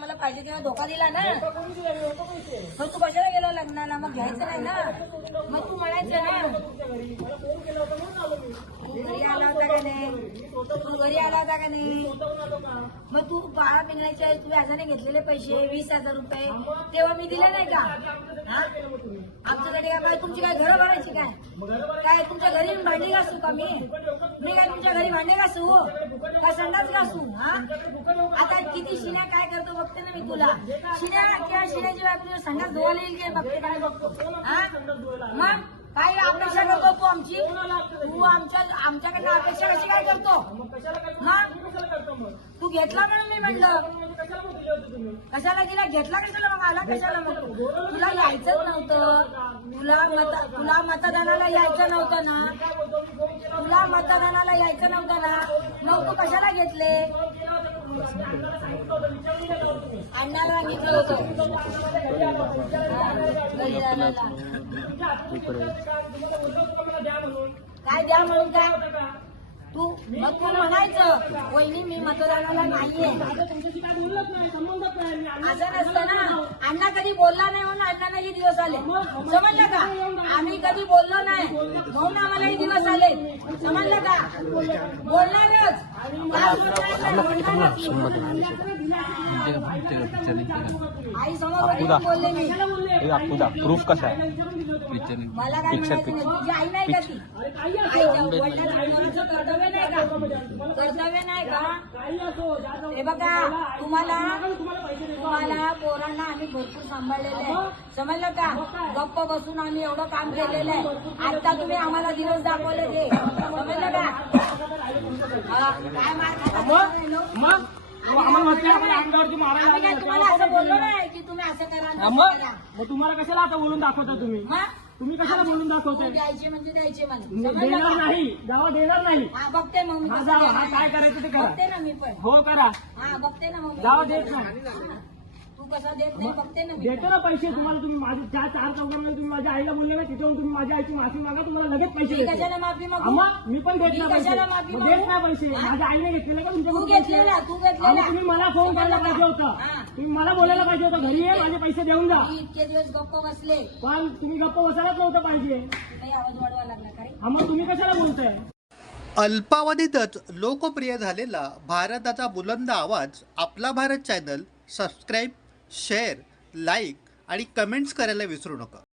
मला पाहिजे तेव्हा धोका दिला ना. मग तू कशाला गेलो लग्नाला? मग घ्यायचं नाही ना. मग तू म्हणायचं ना तू घरी आला होता का नाही? तू घरी आला होता का नाही? मग तू बाळा पिंगण्याचे तू व्याजाने घेतलेले पैसे 20,000 रुपये तेव्हा मी दिले नाही का? हा आमच्याकडे काय तुमची काय घरं भरायची काय तुमच्या घरी भांडी घासू का? मी काय तुमच्या घरी भांडे घासू का संडास घासू? हा आता किती शिन्या काय करतो बघते ना मी तुला. शिन्या किंवा शिन्याची बायको संडास धुवायला येईल की बघते काय बघतो. हा मग काय अपेक्षा करतो तू आमची? तू आमच्याकडनं अपेक्षा कशी काय करतो? मग तू घेतला म्हणून मी म्हणलं कशाला दिला? घेतला कशाला? मग आला कशाला? मग तुला यायचंच नव्हतं. तुला मतदानाला यायचं नव्हतं ना. तुला मतदानाला यायचं नव्हतं ना. मग तू कशाला घेतले? अण्णाला सांगितलं होतं काय द्या म्हणून काय तू मग तू म्हणायचं वहिनी मी मतदानाला नाहीये असं नसतं ना. अण्णा कधी बोलला नाही म्हणून अण्णाला हे दिवस आले. समजलं का? आम्ही कधी बोललो नाही म्हणून आम्हाला हे दिवस आले. समजलं का? बोलणारच आई समोर बोलले मी. प्रूफ कसा आहे? मला काय म्हणायचं नाही. तुझी आई नाही का ती? कर्तव्य नाही का? कर्तव्य नाही का? हे बघा तुम्हाला पोरांना आम्ही भरपूर सांभाळलेलं आहे. समजलं का? गप्प बसून आम्ही एवढं काम केलेलं आहे. आता तुम्ही आम्हाला दिवस दाखवले ते. समजलं का? काय मार तुम्हाला असं बोललो नाही की तुम्ही असं करा. मग तुम्हाला कशाला आता बोलून दाखवता? तुम्ही कशाला बोलून दाखवताय? द्यायचे म्हणजे द्यायचे देणार नाही. गावा देणार नाही. हा बघते मग मी काय करायचं ते करा. बघते ना मी पण. हो करा. हा बघते ना मग गावा देत नाही. तू कसा देत नाही बघते ना मी. देतो ना पैसे तुम्हाला. तुम्ही माझ्या ज्या 4 चौघांमध्ये तुम्ही माझ्या आईला बोलले नाही त्याच्यावरून तुम्ही माझ्या आईची माफी मागा. तुम्हाला लगेच पैसे देतो. कशाला माफी मागू? मी पण देत नाही पैसे. कशाला माफी मागू? देत नाही पैसे. माझ्या आईने घेतलेले का तू तुमच्या? घेतलेला तू घेतलेला. तुम्ही मला फोन करायला पाहिजे होता. तुम्ही मला बोलायला पाहिजे होतं घरी ये माझे पैसे देऊन जा. मी इतके दिवस गप्प बसले पण तुम्ही गप्प बसायलाच नव्हतं पाहिजे. काही आवाज वाढवा लागला का रे? मग तुम्ही कशाला बोलताय? अल्पावधीतच लोकप्रिय झालेला भारताचा बुलंद आवाज आपला Bharat channel subscribe, share, like आणि कमेंट्स करायला विसरू नका.